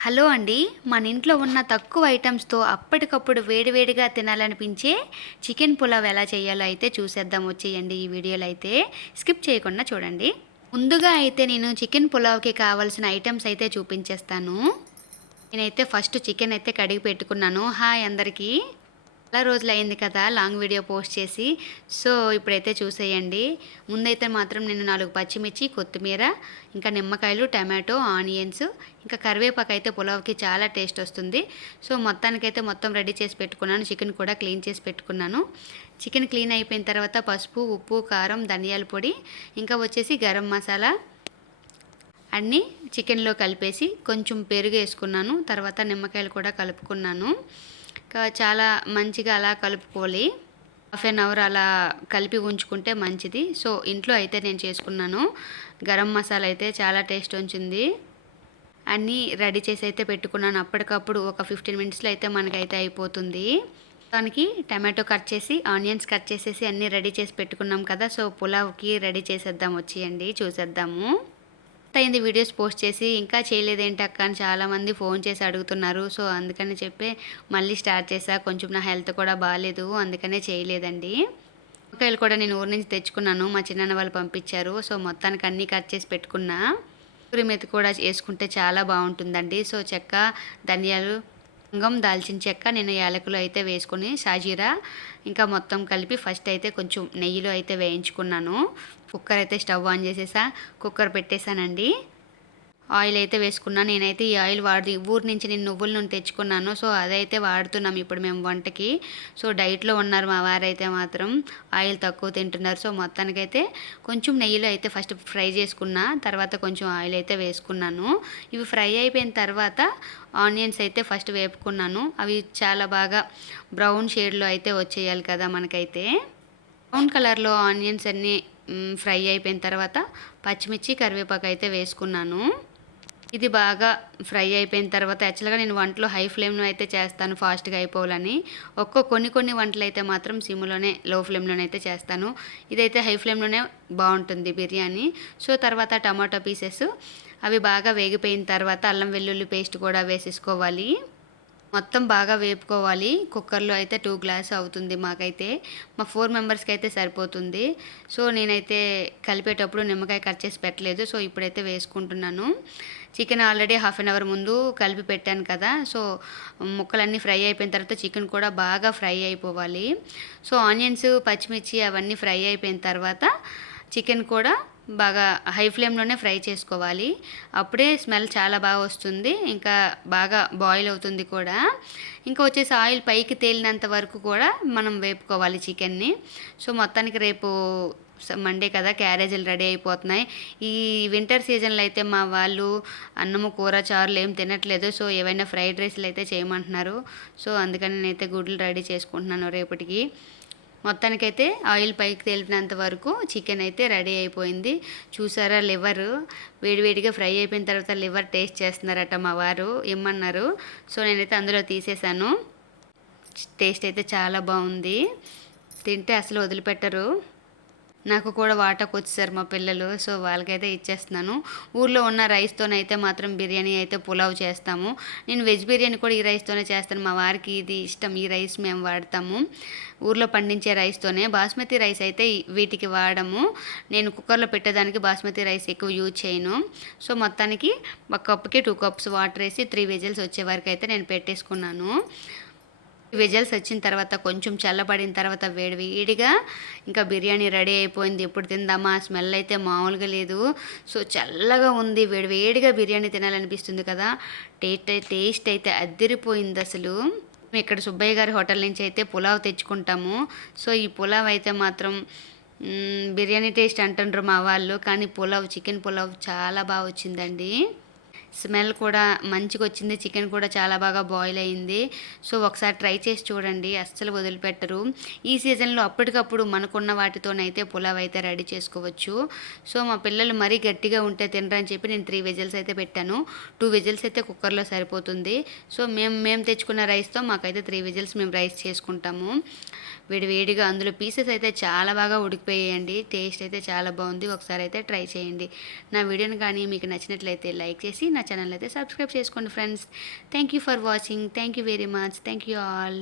Hello అండి. మన ఇంట్లో ఉన్న తక్కువ ఐటమ్స్‌తో అప్పటికప్పుడు వేడివేడిగా తినాలనిపించే చికెన్ పులావ్ ఎలా చేయాలో అయితే చూసేద్దాం వచ్చేయండి ఈ వీడియోలో అయితే. స్కిప్ చేయకుండా చూడండి. ముందుగా అయితే నేను చికెన్ పులావ్‌కి కావాల్సిన ఐటమ్స్ అయితే చూపించేస్తాను. నేనైతే ఫస్ట్ చికెన్ అయితే కడిగి పెట్టుకున్నాను. హాయ్ అందరికీ. చాలా రోజులయింది కదా లాంగ్ వీడియో పోస్ట్ చేసి. సో, ఇప్పుడైతే చూసేయండి. ముందైతే మాత్రం నేను 4 పచ్చిమిర్చి, కొత్తిమీర, ఇంకా నిమ్మకాయలు, టమాటో, ఆనియన్స్, ఇంకా కరివేపాకైతే పులావ్‌కి చాలా టేస్ట్ వస్తుంది. సో, మొత్తానికైతే మొత్తం రెడీ చేసి పెట్టుకున్నాను. చికెన్ కూడా క్లీన్ చేసి పెట్టుకున్నాను. చికెన్ క్లీన్ అయిపోయిన తర్వాత పసుపు, ఉప్పు, కారం, ధనియాల పొడి, ఇంకా వచ్చేసి గరం మసాలా అన్నీ చికెన్‌లో కలిపేసి కొంచెం పెరుగేసుకున్నాను. తర్వాత నిమ్మకాయలు కూడా కలుపుకున్నాను. చాలా మంచిగా అలా కలుపుకోవాలి. హాఫ్ ఎన్ అవర్ అలా కలిపి ఉంచుకుంటే మంచిది. సో, ఇంట్లో అయితే నేను చేసుకున్నాను. గరం మసాలా అయితే చాలా టేస్ట్ వచ్చింది. అన్నీ రెడీ చేసి అయితే పెట్టుకున్నాను. అప్పటికప్పుడు ఒక 15 మినిట్స్‌లో అయితే మనకైతే అయిపోతుంది. దానికి టమాటో కట్ చేసి, ఆనియన్స్ కట్ చేసేసి అన్నీ రెడీ చేసి పెట్టుకున్నాం కదా! సో, పులావ్‌కి రెడీ చేసేద్దాం వచ్చేయండి చూసేద్దాము. అయింది వీడియోస్ పోస్ట్ చేసి ఇంకా చేయలేదేంటి అక్క అని చాలామంది ఫోన్ చేసి అడుగుతున్నారు. సో, అందుకని చెప్పి మళ్ళీ స్టార్ట్ చేశా. కొంచెం నా హెల్త్ కూడా బాలేదు. అందుకనే చేయలేదండి. వంకాయలు కూడా నేను ఊరు నుంచి తెచ్చుకున్నాను. మా చిన్నాన్న వాళ్ళు పంపించారు. సో, మొత్తానికి అన్నీ కట్ చేసి పెట్టుకున్నా. కసూరి మేతి కూడా ఏసుకుంటే చాలా బావుంటుందండి. సో, చెక్క, ధనియాలు, లవంగం, దాల్చిన చెక్క, నేను యాలకులు అయితే వేసుకొని షాజీరా ఇంకా మొత్తం కలిపి ఫస్ట్ అయితే కొంచెం నెయ్యిలో అయితే వేయించుకున్నాను. కుక్కర్ అయితే స్టవ్ ఆన్ చేసేసా. కుక్కర్ పెట్టేశానండి. ఆయిల్ అయితే వేసుకున్నా. నేనైతే ఈ ఆయిల్ ఊరు నుంచి నేను నువ్వుల నూనె తెచ్చుకున్నాను. సో, అదైతే వాడుతున్నాం ఇప్పుడు మేము వంటకి. సో, డైట్‌లో ఉన్నారు మా వారైతే మాత్రం. ఆయిల్ తక్కువ తింటున్నారు. సో, మొత్తానికైతే కొంచెం నెయ్యిలో అయితే ఫస్ట్ ఫ్రై చేసుకున్నా. తర్వాత కొంచెం ఆయిల్ అయితే వేసుకున్నాను. ఇవి ఫ్రై అయిపోయిన తర్వాత ఆనియన్స్ అయితే ఫస్ట్ వేపుకున్నాను. అవి చాలా బాగా బ్రౌన్ షేడ్‌లో అయితే వచ్చేయాలి కదా మనకైతే. బ్రౌన్ కలర్‌లో ఆనియన్స్ అన్నీ ఫ్రై అయిపోయిన తర్వాత పచ్చిమిర్చి, కరివేపాకు అయితే వేసుకున్నాను. ఇది బాగా ఫ్రై అయిపోయిన తర్వాత యాక్చువల్‌గా నేను వంటలో హై ఫ్లేమ్‌లో అయితే చేస్తాను ఫాస్ట్‌గా అయిపోవాలని. కొన్ని వంటలైతే మాత్రం సిమ్‌లోనే, లో ఫ్లేమ్‌లోనే అయితే చేస్తాను. ఇదైతే హై ఫ్లేమ్‌లోనే బావుంటుంది బిర్యానీ. సో, తర్వాత టమాటో పీసెస్ అవి బాగా వేగిపోయిన తర్వాత అల్లం వెల్లుల్లి పేస్ట్ కూడా వేసేసుకోవాలి. మొత్తం బాగా వేపుకోవాలి. కుక్కర్‌లో అయితే 2 గ్లాస్ అవుతుంది మాకైతే. మా 4 మెంబర్స్‌కి అయితే సరిపోతుంది. సో, నేనైతే కలిపేటప్పుడు నిమ్మకాయ కట్ చేసి పెట్టలేదు. సో, ఇప్పుడైతే వేసుకుంటున్నాను. Chicken already half an hour ముందు కలిపి పెట్టాను కదా! సో, ముక్కలన్నీ ఫ్రై అయిపోయిన తర్వాత చికెన్ కూడా బాగా ఫ్రై అయిపోవాలి. సో, ఆనియన్స్, పచ్చిమిర్చి అవన్నీ ఫ్రై అయిపోయిన తర్వాత చికెన్ కూడా బాగా హై ఫ్లేమ్‌లోనే ఫ్రై చేసుకోవాలి. అప్పుడే స్మెల్ చాలా బాగా వస్తుంది. ఇంకా బాగా బాయిల్ అవుతుంది కూడా. ఇంకా వచ్చేసి ఆయిల్ పైకి తేలినంత వరకు కూడా మనం వేపుకోవాలి చికెన్‌ని. సో, మొత్తానికి రేపు మండే కదా! క్యారేజీలు రెడీ అయిపోతున్నాయి. ఈ వింటర్ సీజన్‌లో అయితే మా వాళ్ళు అన్నము, కూర, చారులు ఏం తినట్లేదు. సో, ఏవైనా ఫ్రైడ్ రైస్‌లు అయితే చేయమంటున్నారు. సో, అందుకని నేనైతే గుడ్లు రెడీ చేసుకుంటున్నాను రేపటికి. మొత్తానికైతే ఆయిల్ పైకి తేలినంత వరకు చికెన్ అయితే రెడీ అయిపోయింది. చూసారా లివరు వేడివేడిగా ఫ్రై అయిపోయిన తర్వాత లివర్ టేస్ట్ చేస్తున్నారట మా వారు ఇమ్మన్నారు. సో, నేనైతే అందులో తీసేసాను. టేస్ట్ అయితే చాలా బావుంది. తింటే అసలు వదిలిపెట్టరు. నాకు కూడా వాటాకొచ్చేసారు మా పిల్లలు. సో, వాళ్ళకైతే ఇచ్చేస్తున్నాను. ఊర్లో ఉన్న రైస్‌తోనైతే మాత్రం బిర్యానీ అయితే పులావ్ చేస్తాము. నేను వెజ్ బిర్యానీ కూడా ఈ రైస్‌తోనే చేస్తాను. మా వారికి ఇది ఇష్టం. ఈ రైస్ మేము వాడతాము. ఊర్లో పండించే రైస్‌తోనే. బాస్మతి రైస్ అయితే వీటికి వాడము. నేను కుక్కర్‌లో పెట్టేదానికి బాస్మతి రైస్ ఎక్కువ యూజ్ చేయను. సో, మొత్తానికి ఒక కప్‌కి 2 కప్స్ వాటర్ ఏసి 3 విజిల్స్ వచ్చే వరకు అయితే నేను పెట్టేసుకున్నాను. విజిల్స్ వచ్చిన తర్వాత కొంచెం చల్లబడిన తర్వాత వేడివేడిగా ఇంకా బిర్యానీ రెడీ అయిపోయింది. ఎప్పుడు తిందామా స్మెల్ అయితే మామూలుగా లేదు. సో, చల్లగా ఉంది. వేడివేడిగా బిర్యానీ తినాలనిపిస్తుంది కదా! టేస్ట్ అయితే అద్దిరిపోయిందసలు. ఇక్కడ సుబ్బయ్య గారి హోటల్ నుంచి అయితే పులావ్ తెచ్చుకుంటాము. సో, ఈ పులావ్ అయితే మాత్రం బిర్యానీ టేస్ట్ అంటుండ్రు మా వాళ్ళు. కానీ చికెన్ పులావ్ చాలా బా వచ్చిందండి. స్మెల్ కూడా మంచిగొచ్చింది. చికెన్ కూడా చాలా బాగా బాయిల్ అయింది. సో, ఒకసారి ట్రై చేసి చూడండి. అస్సలు వదిలిపెట్టరు. ఈ సీజన్‌లో అప్పటికప్పుడు మనకున్న వాటితోనైతే పులావ్ అయితే రెడీ చేసుకోవచ్చు. సో, మా పిల్లలు మరీ గట్టిగా ఉంటే తినరని చెప్పి నేను 3 విజిల్స్ అయితే పెట్టాను. 2 విజిల్స్ అయితే కుక్కర్‌లో సరిపోతుంది. సో, మేము తెచ్చుకున్న రైస్‌తో మాకైతే 3 విజిల్స్ మేము రైస్ చేసుకుంటాము. వేడివేడిగా అందులో పీసెస్ అయితే చాలా బాగా ఉడికిపోయాయండి. టేస్ట్ అయితే చాలా బావుంది. ఒకసారి అయితే ట్రై చేయండి. నా వీడియోని కానీ మీకు నచ్చినట్లయితే లైక్ చేసి నా ఛానల్ అయితే సబ్స్క్రైబ్ చేసుకోండి friends. Thank you for watching. Thank you very much. Thank you all.